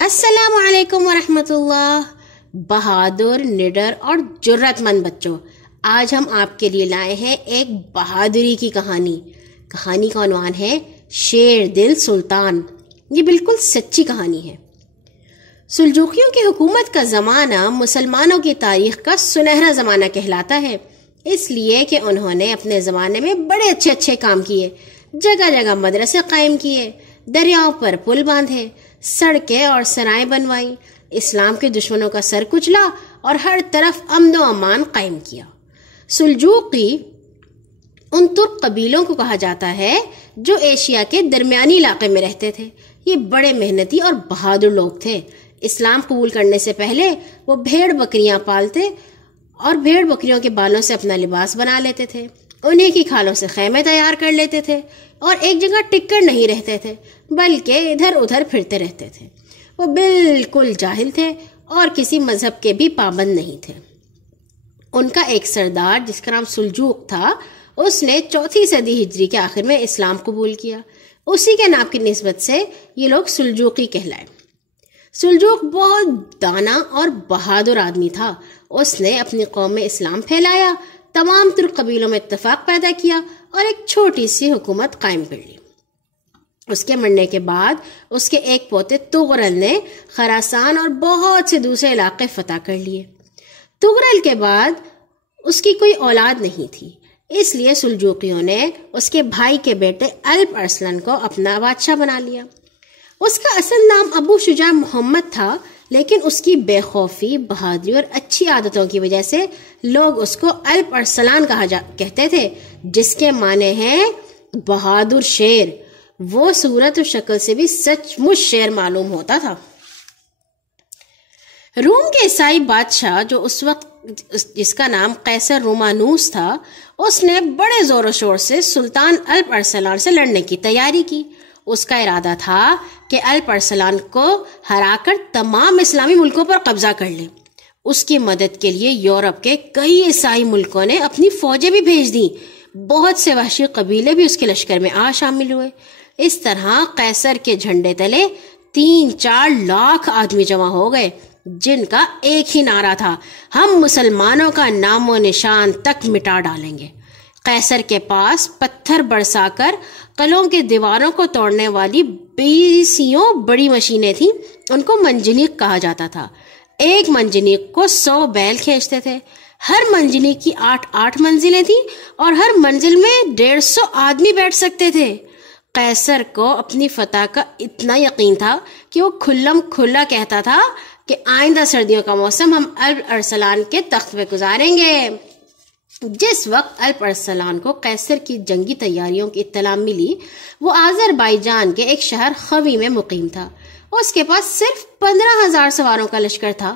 السلام علیکم ورحمۃ اللہ۔ بہادر، نڈر اور جرت مند بچوں، آج ہم آپ کے لیے لائے ہیں ایک بہادری کی کہانی کا عنوان ہے شیر دل سلطان۔ یہ بالکل سچی کہانی ہے۔ سلجوقیوں کی حکومت کا زمانہ مسلمانوں کی تاریخ کا سنہرا زمانہ کہلاتا ہے، اس لیے کہ انہوں نے اپنے زمانے میں بڑے اچھے کام کیے، جگہ جگہ مدرسے قائم کیے، دریاؤں پر پل باندھے، سڑکیں اور سرائیں بنوائیں، اسلام کے دشمنوں کا سر کچلا اور ہر طرف امن و امان قائم کیا۔ سلجوقی ان ترک قبیلوں کو کہا جاتا ہے جو ایشیا کے درمیانی علاقے میں رہتے تھے۔ یہ بڑے محنتی اور بہادر لوگ تھے۔ اسلام قبول کرنے سے پہلے وہ بھیڑ بکریاں پالتے اور بھیڑ بکریوں کے بالوں سے اپنا لباس بنا لیتے تھے، انہیں کی کھالوں سے خیمے تیار کر لیتے تھے اور ایک جگہ ٹک کر نہیں رہتے تھے بلکہ ادھر ادھر پھرتے رہتے تھے۔ وہ بالکل جاہل تھے اور کسی مذہب کے بھی پابند نہیں تھے۔ ان کا ایک سردار جس کا نام سلجوق تھا، اس نے 4 صدی ہجری کے آخر میں اسلام قبول کیا۔ اسی کے نام کی نسبت سے یہ لوگ سلجوقی کہلائے۔ سلجوق بہت دانا اور بہادر آدمی تھا۔ اس نے اپنی قوم میں اسلام پھیلایا، تمام ترک قبیلوں میں اتفاق پیدا کیا اور ایک چھوٹی سی حکومت قائم کر لی۔ اس کے مرنے کے بعد اس کے ایک پوتے تغرل نے خراسان اور بہت سے دوسرے علاقے فتح کر لیے۔ تغرل کے بعد اس کی کوئی اولاد نہیں تھی، اس لیے سلجوقیوں نے اس کے بھائی کے بیٹے الپ ارسلان کو اپنا بادشاہ بنا لیا۔ اس کا اصل نام ابو شجاع محمد تھا، لیکن اس کی بے خوفی، بہادری اور اچھی عادتوں کی وجہ سے لوگ اس کو الپ ارسلان کہتے تھے، جس کے معنی ہیں بہادر شیر۔ وہ صورت و شکل سے بھی سچ مچ شیر معلوم ہوتا تھا۔ روم کے عیسائی بادشاہ جو اس وقت جس کا نام قیصر رومانوس تھا، اس نے بڑے زور و شور سے سلطان الپ ارسلان سے لڑنے کی تیاری کی۔ اس کا ارادہ تھا کہ الپ ارسلان کو ہرا کر تمام اسلامی ملکوں پر قبضہ کر لے۔ اس کی مدد کے لیے یورپ کے کئی عیسائی ملکوں نے اپنی فوجیں بھی بھیج دیں۔ بہت سے وحشی قبیلے بھی اس کے لشکر میں شامل ہوئے۔ اس طرح قیصر کے جھنڈے تلے 3-4 لاکھ آدمی جمع ہو گئے، جن کا ایک ہی نعرہ تھا، ہم مسلمانوں کا نام و نشان تک مٹا ڈالیں گے۔ قیصر کے پاس پتھر برسا کر قلعوں کے دیواروں کو توڑنے والی 20 بڑی مشینیں تھیں، ان کو منجنیق کہا جاتا تھا۔ ایک منجنیق کو 100 بیل کھینچتے تھے۔ ہر منجنیق کی 8 منزلیں تھیں اور ہر منزل میں 150 آدمی بیٹھ سکتے تھے۔ قیصر کو اپنی فتح کا اتنا یقین تھا کہ وہ کھلا کہتا تھا کہ آئندہ سردیوں کا موسم ہم الپ ارسلان کے تخت پہ گزاریں گے۔ جس وقت الپ ارسلان کو قیصر کی جنگی تیاریوں کی اطلاع ملی، وہ آذربائیجان کے ایک شہر خوی میں مقیم تھا۔ اس کے پاس صرف 15,000 سواروں کا لشکر تھا۔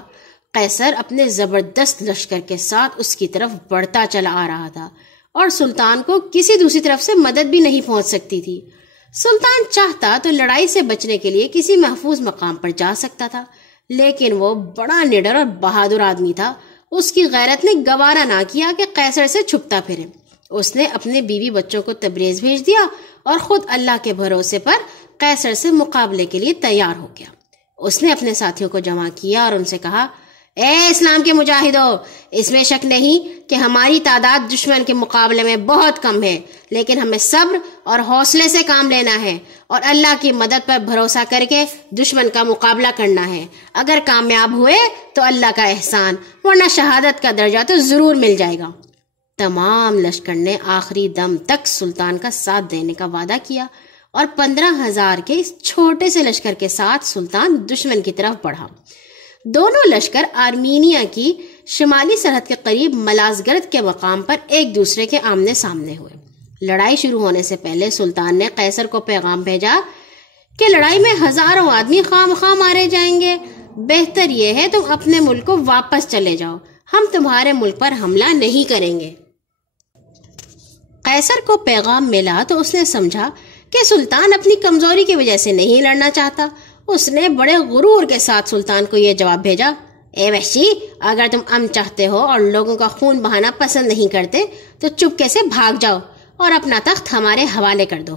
قیصر اپنے زبردست لشکر کے ساتھ اس کی طرف بڑھتا چلا آ رہا تھا اور سلطان کو کسی دوسری طرف سے مدد بھی نہیں پہنچ سکتی تھی۔ سلطان چاہتا تو لڑائی سے بچنے کے لیے کسی محفوظ مقام پر جا سکتا تھا، لیکن وہ بڑا نڈر اور بہادر آدمی تھا۔ اس کی غیرت نے گوارا نہ کیا کہ قیصر سے چھپتا پھرے۔ اس نے اپنے بیوی بچوں کو تبریز بھیج دیا اور خود اللہ کے بھروسے پر قیصر سے مقابلے کے لیے تیار ہو گیا۔ اس نے اپنے ساتھیوں کو جمع کیا اور ان سے کہا، اے اسلام کے مجاہدوں، اس میں شک نہیں کہ ہماری تعداد دشمن کے مقابلے میں بہت کم ہے، لیکن ہمیں صبر اور حوصلے سے کام لینا ہے اور اللہ کی مدد پر بھروسہ کر کے دشمن کا مقابلہ کرنا ہے۔ اگر کامیاب ہوئے تو اللہ کا احسان، ورنہ شہادت کا درجہ تو ضرور مل جائے گا۔ تمام لشکر نے آخری دم تک سلطان کا ساتھ دینے کا وعدہ کیا اور 15,000 کے اس چھوٹے سے لشکر کے ساتھ سلطان دشمن کی طرف بڑھا۔ دونوں لشکر آرمینیا کی شمالی سرحد کے قریب ملازگرد کے مقام پر ایک دوسرے کے آمنے سامنے ہوئے۔ لڑائی شروع ہونے سے پہلے سلطان نے قیصر کو پیغام بھیجا کہ لڑائی میں ہزاروں آدمی خواہ مارے جائیں گے، بہتر یہ ہے تم اپنے ملک کو واپس چلے جاؤ، ہم تمہارے ملک پر حملہ نہیں کریں گے۔ قیصر کو پیغام ملا تو اس نے سمجھا کہ سلطان اپنی کمزوری کی وجہ سے نہیں لڑنا چاہتا۔ اس نے بڑے غرور کے ساتھ سلطان کو یہ جواب بھیجا، اے وحشی، اگر تم امن چاہتے ہو اور لوگوں کا خون بہانا پسند نہیں کرتے تو چپکے سے بھاگ جاؤ اور اپنا تخت ہمارے حوالے کر دو۔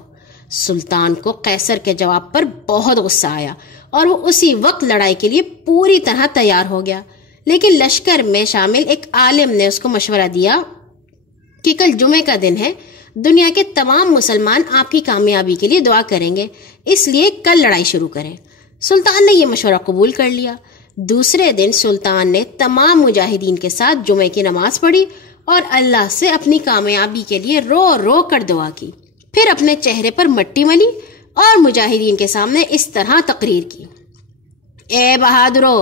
سلطان کو قیصر کے جواب پر بہت غصہ آیا اور وہ اسی وقت لڑائی کے لیے پوری طرح تیار ہو گیا، لیکن لشکر میں شامل ایک عالم نے اس کو مشورہ دیا کہ کل جمعے کا دن ہے، دنیا کے تمام مسلمان آپ کی کامیابی کے لیے دعا کریں گے، اس لیے کل لڑائی شروع کریں۔ سلطان نے یہ مشورہ قبول کر لیا۔ دوسرے دن سلطان نے تمام مجاہدین کے ساتھ جمعے کی نماز پڑھی اور اللہ سے اپنی کامیابی کے لیے رو رو کر دعا کی، پھر اپنے چہرے پر مٹی ملی اور مجاہدین کے سامنے اس طرح تقریر کی: اے بہادرو،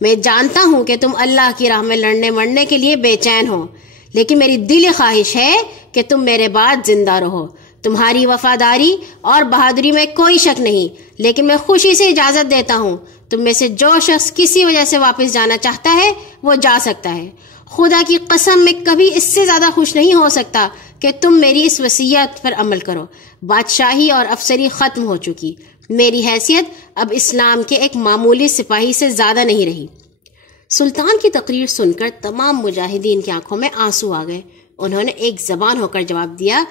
میں جانتا ہوں کہ تم اللہ کی راہ میں لڑنے مرنے کے لیے بے چین ہو، لیکن میری دلی خواہش ہے کہ تم میرے بعد زندہ رہو۔ تمہاری وفاداری اور بہادری میں کوئی شک نہیں، لیکن میں خوشی سے اجازت دیتا ہوں، تم میں سے جو شخص کسی وجہ سے واپس جانا چاہتا ہے وہ جا سکتا ہے۔ خدا کی قسم میں کبھی اس سے زیادہ خوش نہیں ہو سکتا کہ تم میری اس وصیت پر عمل کرو۔ بادشاہی اور افسری ختم ہو چکی، میری حیثیت اب اسلام کے ایک معمولی سپاہی سے زیادہ نہیں رہی۔ سلطان کی تقریر سن کر تمام مجاہدین کی آنکھوں میں آنسو آ گئے۔ انہوں نے ایک زبان ہو کر جواب دیا: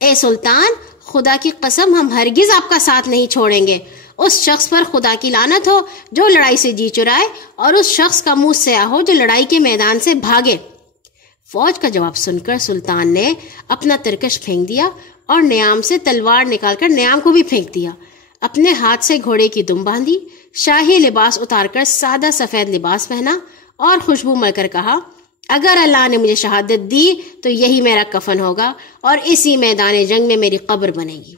اے سلطان، خدا کی قسم ہم ہرگز آپ کا ساتھ نہیں چھوڑیں گے۔ اس شخص پر خدا کی لعنت ہو جو لڑائی سے جی چرائے، اور اس شخص کا منہ سیاہ ہو جو لڑائی کے میدان سے بھاگے۔ فوج کا جواب سن کر سلطان نے اپنا ترکش پھینک دیا اور نیام سے تلوار نکال کر نیام کو بھی پھینک دیا۔ اپنے ہاتھ سے گھوڑے کی دم باندھی، شاہی لباس اتار کر سادہ سفید لباس پہنا اور خوشبو مل کر کہا: اگر اللہ نے مجھے شہادت دی تو یہی میرا کفن ہوگا اور اسی میدان جنگ میں میری قبر بنے گی۔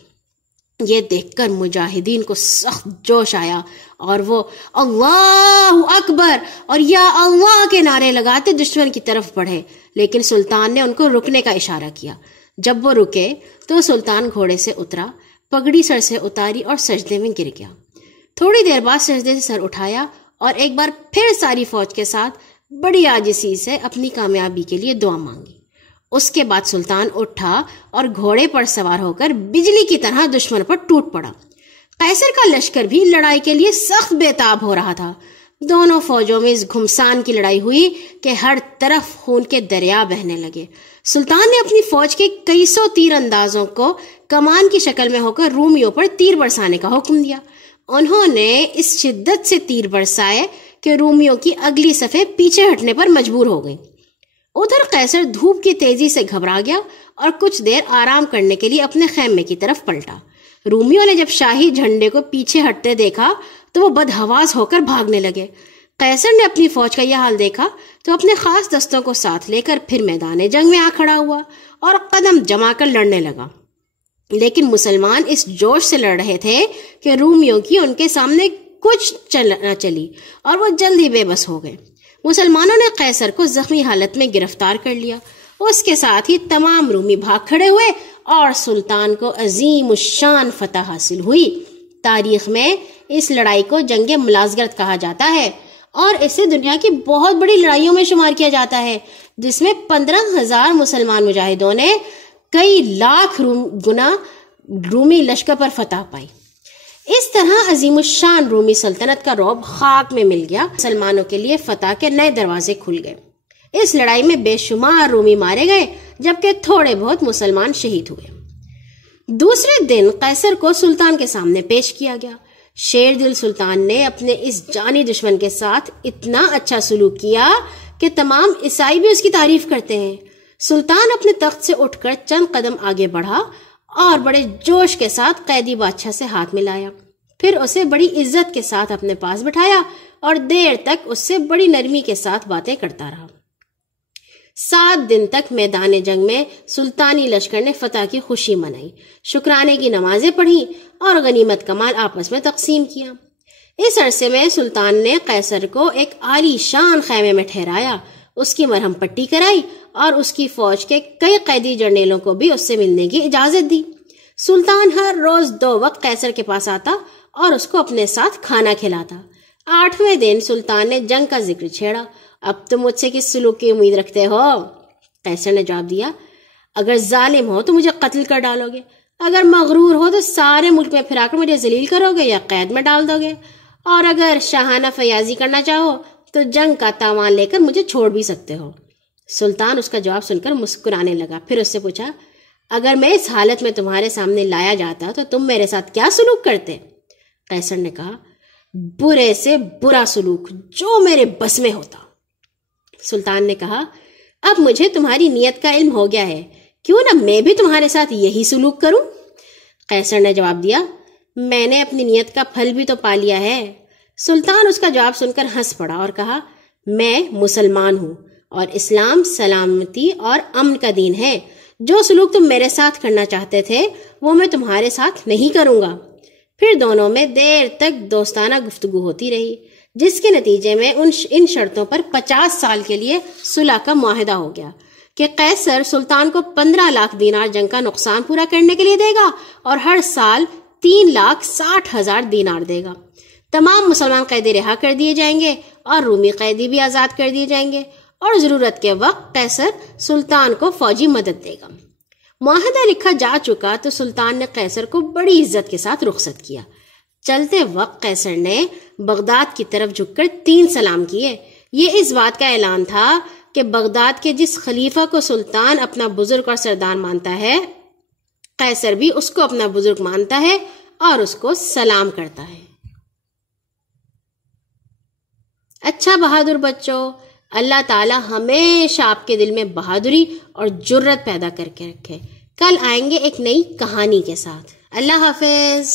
یہ دیکھ کر مجاہدین کو سخت جوش آیا اور وہ اللہ اکبر اور یا اللہ کے نعرے لگاتے دشمن کی طرف بڑھے، لیکن سلطان نے ان کو رکنے کا اشارہ کیا۔ جب وہ رکے تو سلطان گھوڑے سے اترا، پگڑی سر سے اتاری اور سجدے میں گر گیا۔ تھوڑی دیر بعد سجدے سے سر اٹھایا اور ایک بار پھر ساری فوج کے ساتھ بڑی عاجزی سے اپنی کامیابی کے لیے دعا مانگی۔ اس کے بعد سلطان اٹھا اور گھوڑے پر سوار ہو کر بجلی کی طرح دشمن پر ٹوٹ پڑا۔ قیصر کا لشکر بھی لڑائی کے لیے سخت بے تاب ہو رہا تھا۔ دونوں فوجوں میں اس گھمسان کی لڑائی ہوئی کہ ہر طرف خون کے دریا بہنے لگے۔ سلطان نے اپنی فوج کے کئی سو تیر اندازوں کو کمان کی شکل میں ہو کر رومیوں پر تیر برسانے کا حکم دیا۔ انہوں نے اس شدت سے تیر برسائے کہ رومیوں کی اگلی صفیں پیچھے ہٹنے پر مجبور ہو گئیں۔ ادھر قیصر دھوپ کی تیزی سے گھبرا گیا اور کچھ دیر آرام کرنے کے لیے اپنے خیمے کی طرف پلٹا۔ رومیوں نے جب شاہی جھنڈے کو پیچھے ہٹتے دیکھا تو وہ بدحواس ہو کر بھاگنے لگے۔ قیصر نے اپنی فوج کا یہ حال دیکھا تو اپنے خاص دستوں کو ساتھ لے کر پھر میدان جنگ میں آ کھڑا ہوا اور قدم جما کر لڑنے لگا۔ لیکن مسلمان اس جوش سے لڑ رہے تھے کہ رومیوں کی ان کے سامنے کچھ نہ چلی اور وہ جلد ہی بے بس ہو گئے۔ مسلمانوں نے قیصر کو زخمی حالت میں گرفتار کر لیا۔ اس کے ساتھ ہی تمام رومی بھاگ کھڑے ہوئے اور سلطان کو عظیم الشان فتح حاصل ہوئی۔ تاریخ میں اس لڑائی کو جنگ ملازگرد کہا جاتا ہے اور اسے دنیا کی بہت بڑی لڑائیوں میں شمار کیا جاتا ہے، جس میں 15,000 مسلمان مجاہدوں نے کئی لاکھ گنا رومی لشکر پر فتح پائی۔ اس طرح عظیم الشان رومی سلطنت کا رعب خاک میں مل گیا۔ مسلمانوں کے لیے فتح کے نئے دروازے کھل گئے۔ اس لڑائی میں بے شمار رومی مارے گئے جبکہ تھوڑے بہت مسلمان شہید ہوئے۔ دوسرے دن قیصر کو سلطان کے سامنے پیش کیا گیا۔ شیر دل سلطان نے اپنے اس جانی دشمن کے ساتھ اتنا اچھا سلوک کیا کہ تمام عیسائی بھی اس کی تعریف کرتے ہیں۔ سلطان اپنے تخت سے اٹھ کر چند قدم آگے بڑھا اور بڑے جوش کے ساتھ قیدی بادشاہ سے ہاتھ ملایا، پھر اسے بڑی عزت کے ساتھ اپنے پاس بٹھایا اور دیر تک اس سے بڑی نرمی کے ساتھ باتیں کرتا رہا۔ 7 دن تک میدان جنگ میں سلطانی لشکر نے فتح کی خوشی منائی، شکرانے کی نمازیں پڑھی اور غنیمت کا مال آپس میں تقسیم کیا۔ اس عرصے میں سلطان نے قیصر کو ایک عالی شان خیمے میں ٹھہرایا، اس کی مرہم پٹی کرائی اور اس کی فوج کے کئی قیدی جرنیلوں کو بھی اس سے ملنے کی اجازت دی۔ سلطان ہر روز 2 وقت قیصر کے پاس آتا اور اس کو اپنے ساتھ کھانا کھلاتا۔ 8ویں دن سلطان نے جنگ کا ذکر چھیڑا۔ اب تم مجھ سے کس سلوک کی امید رکھتے ہو؟ قیصر نے جواب دیا: اگر ظالم ہو تو مجھے قتل کر ڈالو گے، اگر مغرور ہو تو سارے ملک میں پھرا کر مجھے ذلیل کرو گے یا قید میں ڈال دو گے، اور اگر شاہانہ فیاضی کرنا چاہو تو جنگ کا تاوان لے کر مجھے چھوڑ بھی سکتے ہو۔ سلطان اس کا جواب سن کر مسکرانے لگا، پھر اس سے پوچھا: اگر میں اس حالت میں تمہارے سامنے لایا جاتا تو تم میرے ساتھ کیا سلوک کرتے؟ قیصر نے کہا، برے سے برا سلوک جو میرے بس میں ہوتا۔ سلطان نے کہا، اب مجھے تمہاری نیت کا علم ہو گیا ہے، کیوں نہ میں بھی تمہارے ساتھ یہی سلوک کروں؟ قیصر نے جواب دیا، میں نے اپنی نیت کا پھل بھی تو پا لیا ہے۔ سلطان اس کا جواب سن کر ہنس پڑا اور کہا، میں مسلمان ہوں اور اسلام سلامتی اور امن کا دین ہے۔ جو سلوک تم میرے ساتھ کرنا چاہتے تھے وہ میں تمہارے ساتھ نہیں کروں گا۔ پھر دونوں میں دیر تک دوستانہ گفتگو ہوتی رہی، جس کے نتیجے میں ان شرطوں پر 50 سال کے لیے صلح کا معاہدہ ہو گیا کہ قیصر سلطان کو 15 لاکھ دینار جنگ کا نقصان پورا کرنے کے لیے دے گا اور ہر سال 3,60,000 دینار دے گا۔ تمام مسلمان قیدی رہا کر دیے جائیں گے اور رومی قیدی بھی آزاد کر دیے جائیں گے، اور ضرورت کے وقت قیصر سلطان کو فوجی مدد دے گا۔ معاہدہ لکھا جا چکا تو سلطان نے قیصر کو بڑی عزت کے ساتھ رخصت کیا۔ چلتے وقت قیصر نے بغداد کی طرف جھک کر 3 سلام کیے۔ یہ اس بات کا اعلان تھا کہ بغداد کے جس خلیفہ کو سلطان اپنا بزرگ اور سردار مانتا ہے، قیصر بھی اس کو اپنا بزرگ مانتا ہے اور اس کو سلام کرتا ہے۔ اچھا بہادر بچوں، اللہ تعالی ہمیشہ آپ کے دل میں بہادری اور جرت پیدا کر کے رکھے۔ کل آئیں گے ایک نئی کہانی کے ساتھ۔ اللہ حافظ۔